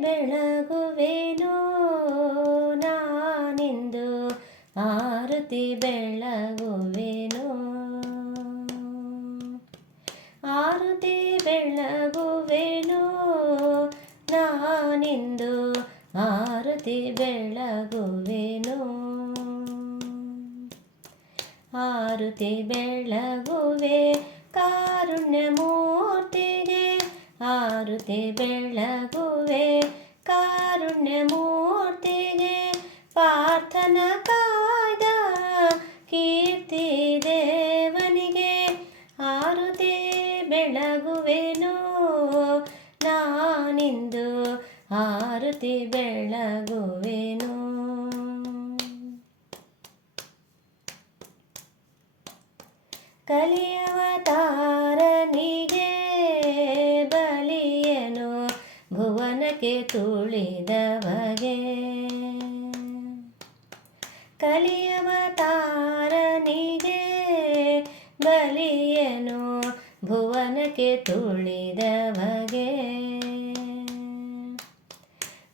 ಬೆಳಗುವೆನೋ ನಾನಿಂದು ಆರತಿ ಬೆಳಗುವೆನೋ. ಆರತಿ ಬೆಳಗುವೆನೋ ನಾನಿಂದು ಆರತಿ ಬೆಳಗುವೆನೋ. ಆರುತಿ ಬೆಳಗುವೆ ಕಾರುಣ್ಯ ಮೂರ್ತಿಗೆ ಆರುತಿ ಬೆಳಗುವೆ ಕಾರುಣ್ಯ ಮೂರ್ತಿಗೆ ಪ್ರಾರ್ಥನ ಕಾಯ್ದ ಕೀರ್ತಿ ದೇವನಿಗೆ ಆರುತಿ ಬೆಳಗುವೆನು ನಾನಿಂದು ಆರುತಿ ಬೆಳಗುವೆನು. ಕಲಿಯವತಾರನಿಗೆ ಭುವನಕ್ಕೆ ತುಳಿದವಗೆ. ಕಲಿಯವತಾರನಿಗೆ ಬಲಿಯನು ಭುವನಕ್ಕೆ ತುಳಿದವಗೆ.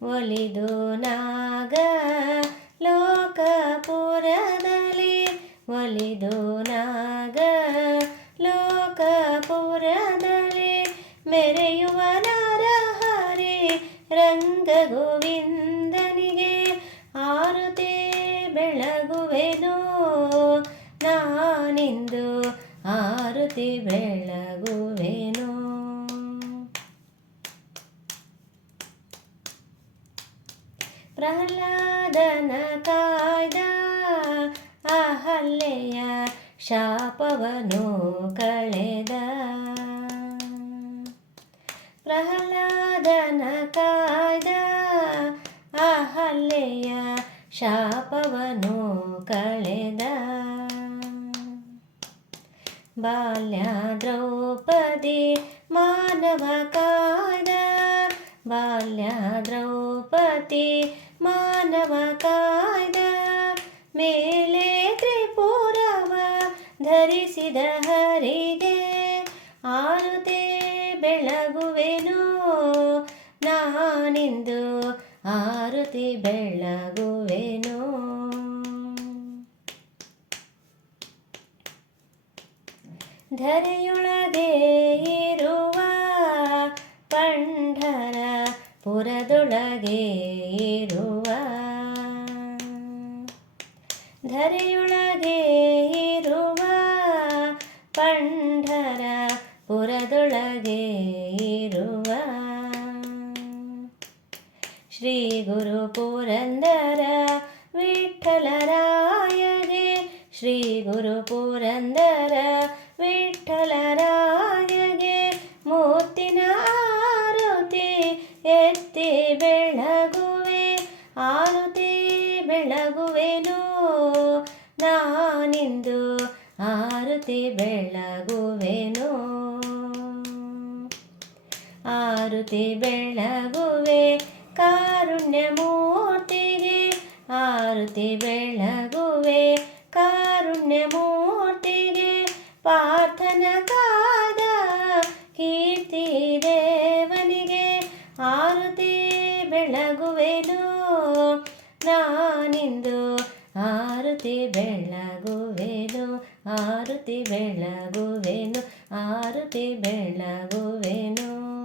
ಒಲಿದು ನಾಗ ಲೋಕಪುರದಲ್ಲಿ ಒಲಿದು ನಾಗ ರಂಗ ಗೋವಿಂದನಿಗೆ ಆರುತಿ ಬೆಳಗುವೆನು. ನಾನಿಂದು ಆರುತಿ ಬೆಳಗುವೆನು. ಪ್ರಹ್ಲಾದನ ಕಾಯ್ದ ಅಹಲ್ಲೆಯ ಶಾಪವನು ಕಳೆದ ಅಹಲ್ಯೆಯ ಶಾಪವನು ಕಳೆದ. ಬಾಲ್ಯ ದ್ರೌಪದಿ ಮಾನವ ಕಾದ. ಬಾಲ್ಯ ದ್ರೌಪದಿ ಮಾನವ ಕಾಯ್ದ ಮೇಲೆ ತ್ರಿಪುರವ ಧರಿಸಿದ ಹರಿಗೆ ಆರುತೆ ಬೆಳಗುವೆನೋ ಆರುತಿ ಬೆಳಗುವೆನೋ. ಧರೆಯೊಳಗೆ ಇರುವ ಪಂಡರ ಪುರದೊಳಗೆ ಇರುವ. ಧರೆಯೊಳಗೆ ಇರುವ ಪಂಡರ ಪುರದೊಳಗೆ ಇರುವ. ಶ್ರೀ ಗುರು ಪುರಂದರ ವಿಠಲರಾಯಗೆ ಶ್ರೀ ಗುರು ಪುರಂದರ ವಿಠಲರಾಯಗೆ ಮೂರ್ತಿನ ಆರುತಿ ಎತ್ತಿ ಬೆಳಗುವೆ, ಆರುತಿ ಬೆಳಗುವೆನು. ನಾನಿಂದು ಆರುತಿ ಬೆಳಗುವೆನು. ಆರುತಿ ಬೆಳಗುವೆ ಕಾರುಣ್ಯಮೂರ್ತಿಗೆ ಆರುತಿ ಬೆಳಗುವೆ. ಕಾರುಣ್ಯಮೂರ್ತಿಗೆ ಪಾರ್ಥನ ಕಾದ ಕೀರ್ತಿ ದೇವನಿಗೆ ಆರುತಿ ಬೆಳಗುವೆನು. ನಾನಿಂದು ಆರುತಿ ಬೆಳಗುವೆನು. ಆರುತಿ ಬೆಳಗುವೆನು. ಆರುತಿ ಬೆಳಗುವೆನು.